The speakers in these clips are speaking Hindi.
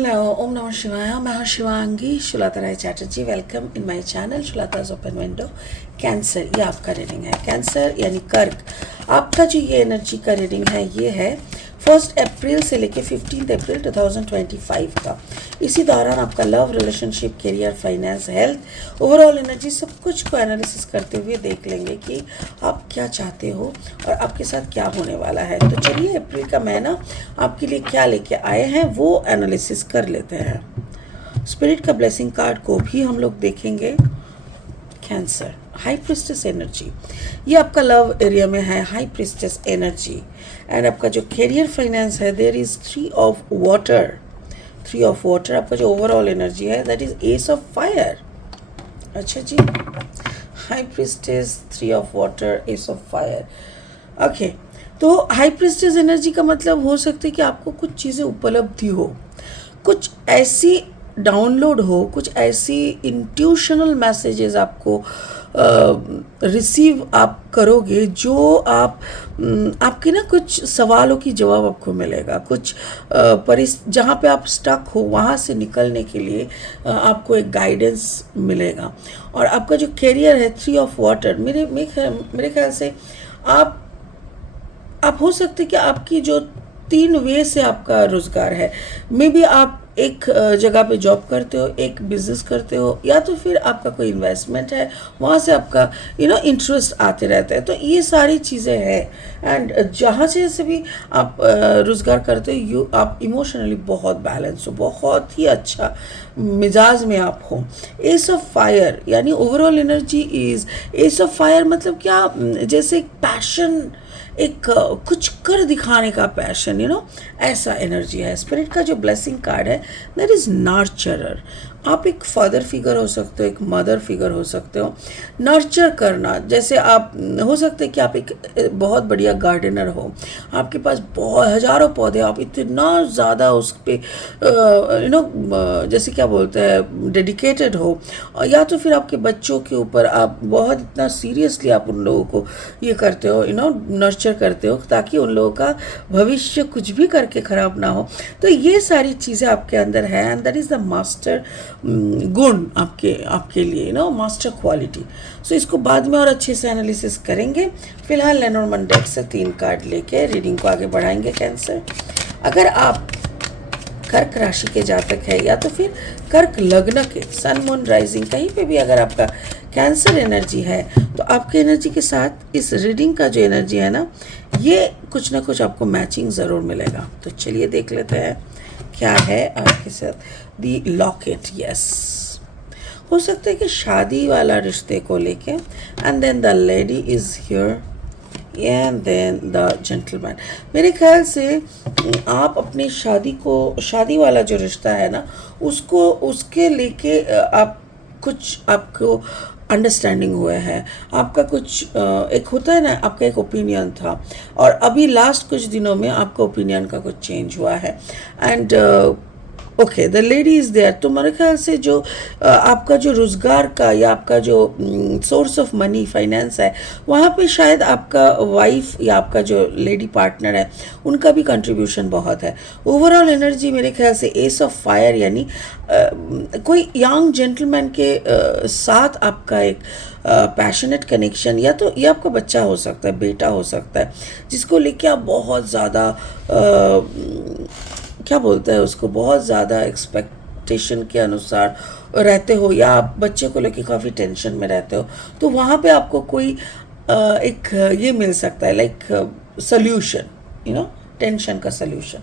Hello, Om Namah Shivaya. मैं हूँ Shivangi Shulata Rai Chatterjee. Welcome in my channel Shulata's open window. Cancer, ये आपका रीडिंग है. कैंसर यानी कर्क. आपका जो ये एनर्जी का रीडिंग है ये है 1 अप्रैल से लेके 15 अप्रैल 2025 का. इसी दौरान आपका love, relationship, career, finance, health, overall energy सब कुछ को एनालिसिस करते हुए देख लेंगे कि आप क्या चाहते हो और आपके साथ क्या होने वाला है. तो चलिए अप्रैल का महीना आपके लिए क्या लेके आए हैं वो एनालिसिस कर लेते हैं. स्पिरिट का ब्लेसिंग कार्ड को भी हम लोग देखेंगे. Cancer, high priestess energy. ये आपका लव एरिया में है, हाई प्रिस्टेस एनर्जी. एंड आपका जो करियर फाइनेंस है, there is 3 of water. 3 of water. आपका जो ओवरऑल एनर्जी है that is ace of fire. अच्छा जी, high priestess, 3 of water, ace of fire. Okay, तो हाई प्रिस्टेस एनर्जी का मतलब हो सकता है कि आपको कुछ चीज़ें उपलब्धि हो, कुछ ऐसी डाउनलोड हो, कुछ ऐसी इंट्यूशनल मैसेजेस आपको रिसीव आप करोगे जो आपके ना कुछ सवालों की जवाब आपको मिलेगा. कुछ जहाँ पे आप स्टक हो वहाँ से निकलने के लिए आपको एक गाइडेंस मिलेगा. और आपका जो करियर है 3 ऑफ वाटर, मेरे ख्याल से आप हो सकते कि आपकी जो 3 वे से आपका रोज़गार है. मे बी आप एक जगह पे जॉब करते हो, एक बिजनेस करते हो, या तो फिर आपका कोई इन्वेस्टमेंट है, वहाँ से आपका इंटरेस्ट आते रहता है. तो ये सारी चीज़ें हैं. एंड जहाँ से भी आप रोज़गार करते हो आप इमोशनली बहुत बैलेंस हो, बहुत ही अच्छा मिजाज में आप हो. एस ऑफ फायर यानी overall energy is ace of fire. मतलब क्या, जैसे एक पैशन, एक कुछ कर दिखाने का पैशन, ऐसा एनर्जी है. स्पिरिट का जो ब्लेसिंग कार्ड है दैट इज नर्चरर. आप एक फादर फिगर हो सकते हो, एक मदर फिगर हो सकते हो. नर्चर करना, जैसे आप हो सकते हैं कि आप एक बहुत बढ़िया गार्डनर हो, आपके पास बहुत हजारों पौधे, आप इतना ज़्यादा उस पर जैसे क्या बोलते हैं डेडिकेटेड हो. या तो फिर आपके बच्चों के ऊपर आप बहुत इतना सीरियसली आप उन लोगों को ये करते हो, नर्चर करते हो, ताकि उन लोगों का भविष्य कुछ भी करके ख़राब ना हो. तो ये सारी चीज़ें आपके अंदर है. And that is the master गुण आपके लिए, मास्टर क्वालिटी. सो इसको बाद में और अच्छे से एनालिसिस करेंगे. फिलहाल लेनॉर्मन डेक से 3 कार्ड लेके रीडिंग को आगे बढ़ाएंगे. कैंसर, अगर आप कर्क राशि के जातक है या तो फिर कर्क लग्न के, सन मून राइजिंग, कहीं पे भी अगर आपका कैंसर एनर्जी है तो आपके एनर्जी के साथ इस रीडिंग का जो एनर्जी है ना, ये कुछ ना कुछ आपको मैचिंग ज़रूर मिलेगा. तो चलिए देख लेते हैं क्या है आपके साथ. दी लॉकेट, यस, हो सकता है कि शादी वाला रिश्ते को लेके. And then the lady is here and then the gentleman. मेरे ख्याल से आप अपनी शादी वाला जो रिश्ता है ना, उसके लेके आप कुछ आपको अंडरस्टैंडिंग हुए हैं. आपका कुछ एक होता है ना, आपका एक ओपिनियन था और अभी लास्ट कुछ दिनों में आपका ओपिनियन का कुछ चेंज हुआ है. And okay, the lady is there. तो मेरे ख्याल से जो आपका जो रोज़गार का या आपका जो सोर्स ऑफ मनी, फाइनेंस है, वहाँ पे शायद आपका वाइफ या आपका जो लेडी पार्टनर है उनका भी कंट्रीब्यूशन बहुत है. ओवरऑल एनर्जी मेरे ख्याल से एस ऑफ फायर यानी कोई यंग जेंटलमैन के साथ आपका एक पैशनेट कनेक्शन, या तो ये आपका बच्चा हो सकता है, बेटा हो सकता है, जिसको लेके आप बहुत ज़्यादा क्या बोलते हैं उसको, बहुत ज़्यादा एक्सपेक्टेशन के अनुसार रहते हो, या आप बच्चे को लेके काफ़ी टेंशन में रहते हो. तो वहाँ पे आपको कोई एक ये मिल सकता है, लाइक सल्यूशन, टेंशन का सल्यूशन.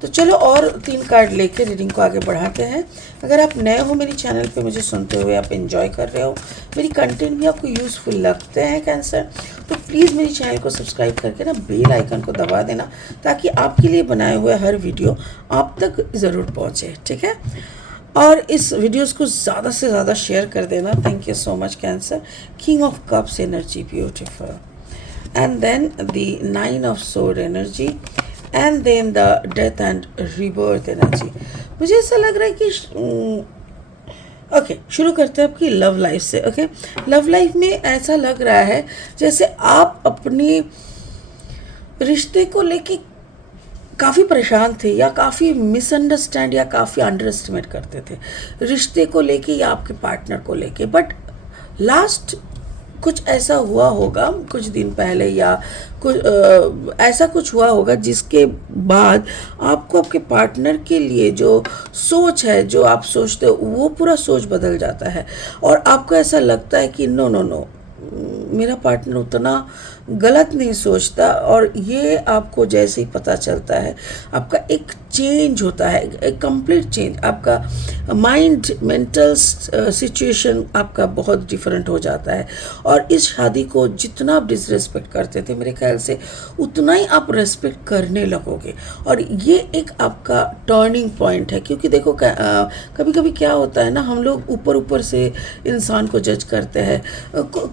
तो चलो और 3 कार्ड लेके रीडिंग को आगे बढ़ाते हैं. अगर आप नए हो मेरी चैनल पे, मुझे सुनते हुए आप एंजॉय कर रहे हो, मेरी कंटेंट भी आपको यूज़फुल लगते हैं कैंसर, तो प्लीज़ मेरी चैनल को सब्सक्राइब करके ना बेल आइकन को दबा देना, ताकि आपके लिए बनाए हुए हर वीडियो आप तक ज़रूर पहुँचे. ठीक है, और इस वीडियोस को ज़्यादा से ज़्यादा शेयर कर देना. Thank you so much cancer. King of cups energy, beautiful. And then the 9 of sword energy, and then the death and rebirth energy. मुझे ऐसा लग रहा है कि ओके, शुरू करते हैं आपकी लव लाइफ से. ओके, लव लाइफ में ऐसा लग रहा है जैसे आप अपने रिश्ते को लेके काफ़ी परेशान थे या काफ़ी मिसअंडरस्टैंड या काफ़ी अंडर एस्टिमेट करते थे रिश्ते को लेके या आपके पार्टनर को लेके। बट लास्ट कुछ ऐसा हुआ होगा कुछ दिन पहले या कुछ ऐसा कुछ हुआ होगा जिसके बाद आपको आपके पार्टनर के लिए जो सोच है, जो आप सोचते हो, वो पूरा सोच बदल जाता है और आपको ऐसा लगता है कि नो नो नो, मेरा पार्टनर उतना गलत नहीं सोचता। और ये आपको जैसे ही पता चलता है आपका एक चेंज होता है, एक कंप्लीट चेंज, आपका माइंड मेंटल सिचुएशन आपका बहुत डिफरेंट हो जाता है। और इस शादी को जितना आप डिसरेस्पेक्ट करते थे मेरे ख्याल से उतना ही आप रेस्पेक्ट करने लगोगे। और ये एक आपका टर्निंग पॉइंट है, क्योंकि देखो कभी कभी क्या होता है ना, हम लोग ऊपर ऊपर से इंसान को जज करते हैं,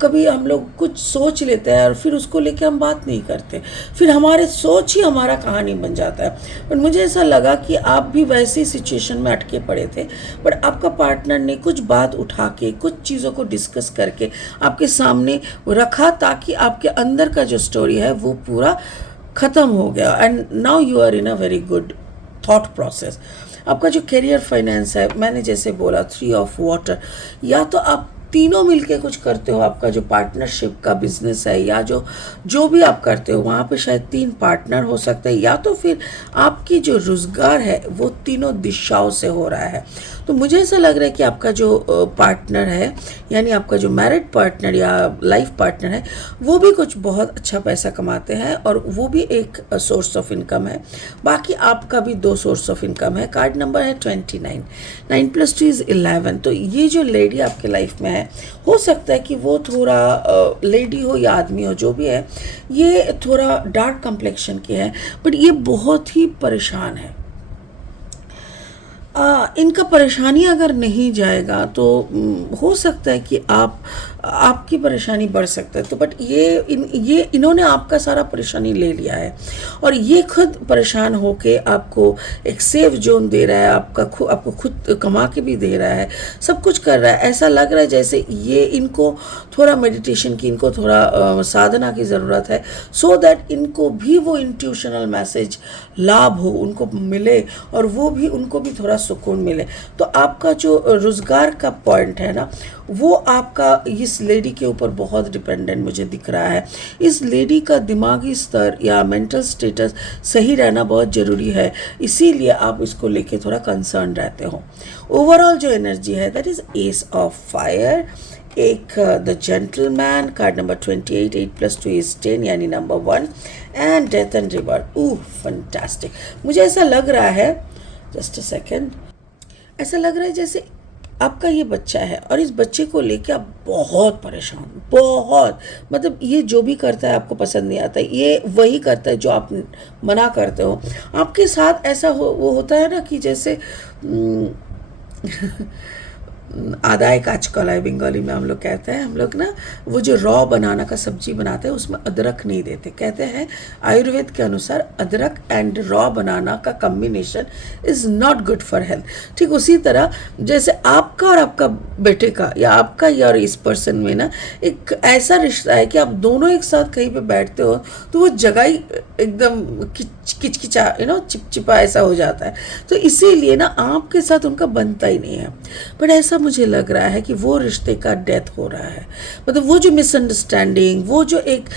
कभी हम लोग कुछ सोच लेते हैं और फिर उसको लेके हम बात नहीं करते, फिर हमारे सोच ही हमारा कहानी बन जाता है। पर मुझे ऐसा लगा कि आप भी वैसी सिचुएशन में अटके पड़े थे, बट आपका पार्टनर ने कुछ बात उठा के कुछ चीज़ों को डिस्कस करके आपके सामने रखा ताकि आपके अंदर का जो स्टोरी है वो पूरा ख़त्म हो गया। And now you are in a very good thought process. आपका जो करियर फाइनेंस है, मैंने जैसे बोला 3 ऑफ वाटर, या तो आप तीनों मिलके कुछ करते हो, आपका जो पार्टनरशिप का बिजनेस है या जो भी आप करते हो वहाँ पे शायद 3 पार्टनर हो सकते हैं, या तो फिर आपकी जो रोज़गार है वो तीनों दिशाओं से हो रहा है। तो मुझे ऐसा लग रहा है कि आपका जो पार्टनर है, यानी आपका जो मैरिड पार्टनर या लाइफ पार्टनर है, वो भी कुछ बहुत अच्छा पैसा कमाते हैं और वो भी एक सोर्स ऑफ इनकम है। बाकी आपका भी 2 सोर्स ऑफ इनकम है। कार्ड नंबर है 29, 9 + 2 = 11। तो ये जो लेडी आपके लाइफ में है, हो सकता है कि वो थोड़ा लेडी हो या आदमी हो, जो भी है, ये थोड़ा डार्क कम्प्लेक्शन की है, बट ये बहुत ही परेशान है। इनका परेशानी अगर नहीं जाएगा तो हो सकता है कि आपकी परेशानी बढ़ सकता है। तो बट ये इन्होंने आपका सारा परेशानी ले लिया है और ये खुद परेशान होके आपको एक सेफ जोन दे रहा है, आपको खुद कमा के भी दे रहा है, सब कुछ कर रहा है। ऐसा लग रहा है जैसे ये इनको थोड़ा मेडिटेशन की, इनको थोड़ा साधना की ज़रूरत है, सो दैट इनको भी वो इंट्यूशनल मैसेज लाभ हो, उनको मिले और वो भी उनको भी थोड़ा सुकून मिले। तो आपका जो रोज़गार का पॉइंट है ना, वो आपका इस लेडी के ऊपर बहुत डिपेंडेंट मुझे दिख रहा है। इस लेडी का दिमागी स्तर या मेंटल स्टेटस सही रहना बहुत ज़रूरी है, इसीलिए आप इसको लेके थोड़ा कंसर्न रहते हो। ओवरऑल जो एनर्जी है that is S of fire, एक द जेंटलमैन, कार्ड नंबर 28, 8 + 2 = 10 यानी number 1, and death and rebirth. Fantastic. मुझे ऐसा लग रहा है, जस्ट अ सेकेंड, ऐसा लग रहा है जैसे आपका ये बच्चा है और इस बच्चे को लेके आप बहुत परेशान, बहुत, मतलब ये जो भी करता है आपको पसंद नहीं आता, ये वही करता है जो आप मना करते हो। आपके साथ ऐसा वो होता है ना कि जैसे आदाय काच कलाई बंगाली में हम लोग कहते हैं, हम लोग ना वो जो रॉ बनाना का सब्जी बनाते हैं उसमें अदरक नहीं देते, कहते हैं आयुर्वेद के अनुसार अदरक एंड रॉ बनाना का combination is not good for health. ठीक उसी तरह जैसे आपका और आपका बेटे का या आपका या और इस पर्सन में ना एक ऐसा रिश्ता है कि आप दोनों एक साथ कहीं पे बैठते हो तो वो जगह ही एकदम किचकिचा चिपचिपा ऐसा हो जाता है। तो इसीलिए ना आपके साथ उनका बनता ही नहीं है। बट ऐसा मुझे लग रहा है कि वो रिश्ते का डेथ हो रहा है, मतलब वो जो मिसअंडरस्टैंडिंग, वो जो एक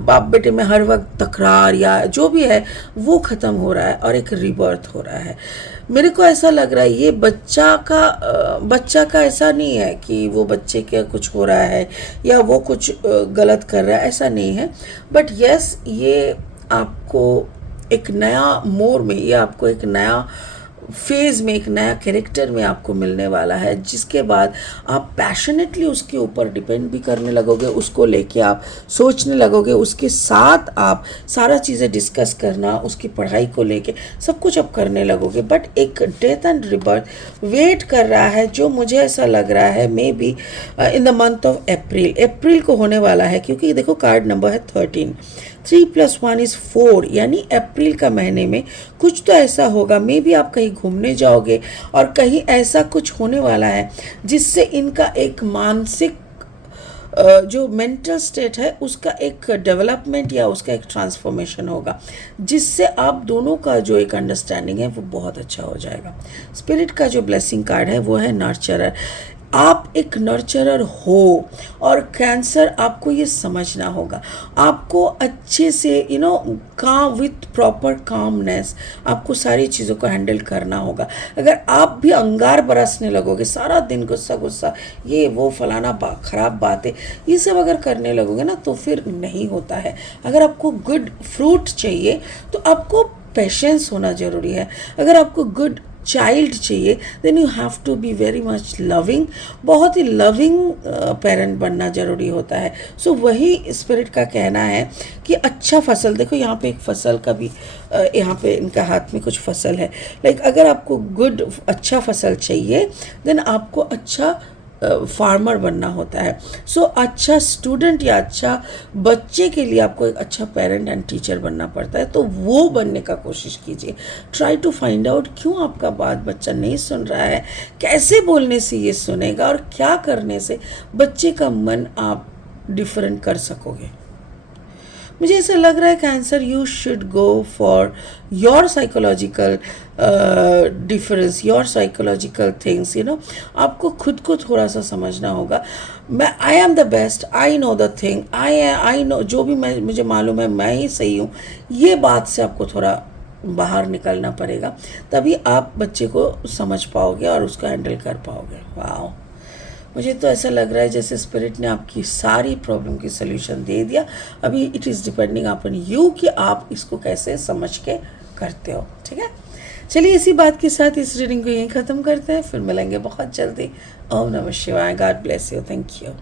बाप बेटे में हर वक्त तकरार या जो भी है वो ख़त्म हो रहा है और एक रिबर्थ हो रहा है। मेरे को ऐसा लग रहा है ये बच्चा का ऐसा नहीं है कि वो बच्चे के कुछ हो रहा है या वो कुछ गलत कर रहा है, ऐसा नहीं है। बट यस, ये आपको एक नया मोड़ में, ये आपको एक नया फेज़ में, एक नया कैरेक्टर में आपको मिलने वाला है, जिसके बाद आप पैशनेटली उसके ऊपर डिपेंड भी करने लगोगे, उसको लेके आप सोचने लगोगे, उसके साथ आप सारा चीज़ें डिस्कस करना, उसकी पढ़ाई को लेके सब कुछ आप करने लगोगे। बट एक डेथ एंड रिबर्थ वेट कर रहा है, जो मुझे ऐसा लग रहा है may be in the month of April को होने वाला है, क्योंकि देखो कार्ड नंबर है 13, 3 + 1 = 4, यानी अप्रैल का महीने में कुछ तो ऐसा होगा। मे बी आप कहीं घूमने जाओगे और कहीं ऐसा कुछ होने वाला है जिससे इनका एक मानसिक जो मेंटल स्टेट है उसका एक डेवलपमेंट या उसका एक ट्रांसफॉर्मेशन होगा, जिससे आप दोनों का जो एक अंडरस्टैंडिंग है वो बहुत अच्छा हो जाएगा। स्पिरिट का जो ब्लेसिंग कार्ड है वो है नर्चरर। आप एक नर्चरर हो, और कैंसर आपको ये समझना होगा, आपको अच्छे से काम विथ प्रॉपर कामनेस आपको सारी चीज़ों को हैंडल करना होगा। अगर आप भी अंगार बरसने लगोगे, सारा दिन गुस्सा गुस्सा, ये वो फलाना खराब बातें, ये सब अगर करने लगोगे ना तो फिर नहीं होता है। अगर आपको गुड फ्रूट चाहिए तो आपको पेशेंस होना ज़रूरी है। अगर आपको गुड चाइल्ड चाहिए then you have to be very much loving, बहुत ही लविंग पेरेंट बनना ज़रूरी होता है। सो वही स्पिरिट का कहना है कि अच्छा फसल, देखो यहाँ पे एक फसल का भी यहाँ पे इनका हाथ में कुछ फसल है, लाइक अगर आपको गुड अच्छा फसल चाहिए देन आपको अच्छा फार्मर बनना होता है। सो अच्छा स्टूडेंट या अच्छा बच्चे के लिए आपको एक अच्छा पेरेंट एंड टीचर बनना पड़ता है, तो वो बनने का कोशिश कीजिए। ट्राई टू फाइंड आउट क्यों आपका बात बच्चा नहीं सुन रहा है, कैसे बोलने से ये सुनेगा, और क्या करने से बच्चे का मन आप डिफरेंट कर सकोगे। मुझे ऐसा लग रहा है cancer, you should go for your psychological difference, your psychological things, आपको खुद को थोड़ा सा समझना होगा। I am the best, I know the thing, I know, जो भी मुझे मालूम है मैं ही सही हूँ, ये बात से आपको थोड़ा बाहर निकलना पड़ेगा, तभी आप बच्चे को समझ पाओगे और उसको हैंडल कर पाओगे। वाह, मुझे तो ऐसा लग रहा है जैसे स्पिरिट ने आपकी सारी प्रॉब्लम की सल्यूशन दे दिया। अभी it is depending upon you कि आप इसको कैसे समझ के करते हो। ठीक है, चलिए इसी बात के साथ इस रीडिंग को यहीं ख़त्म करते हैं, फिर मिलेंगे बहुत जल्दी। ओम नमः शिवाय, God bless you, thank you.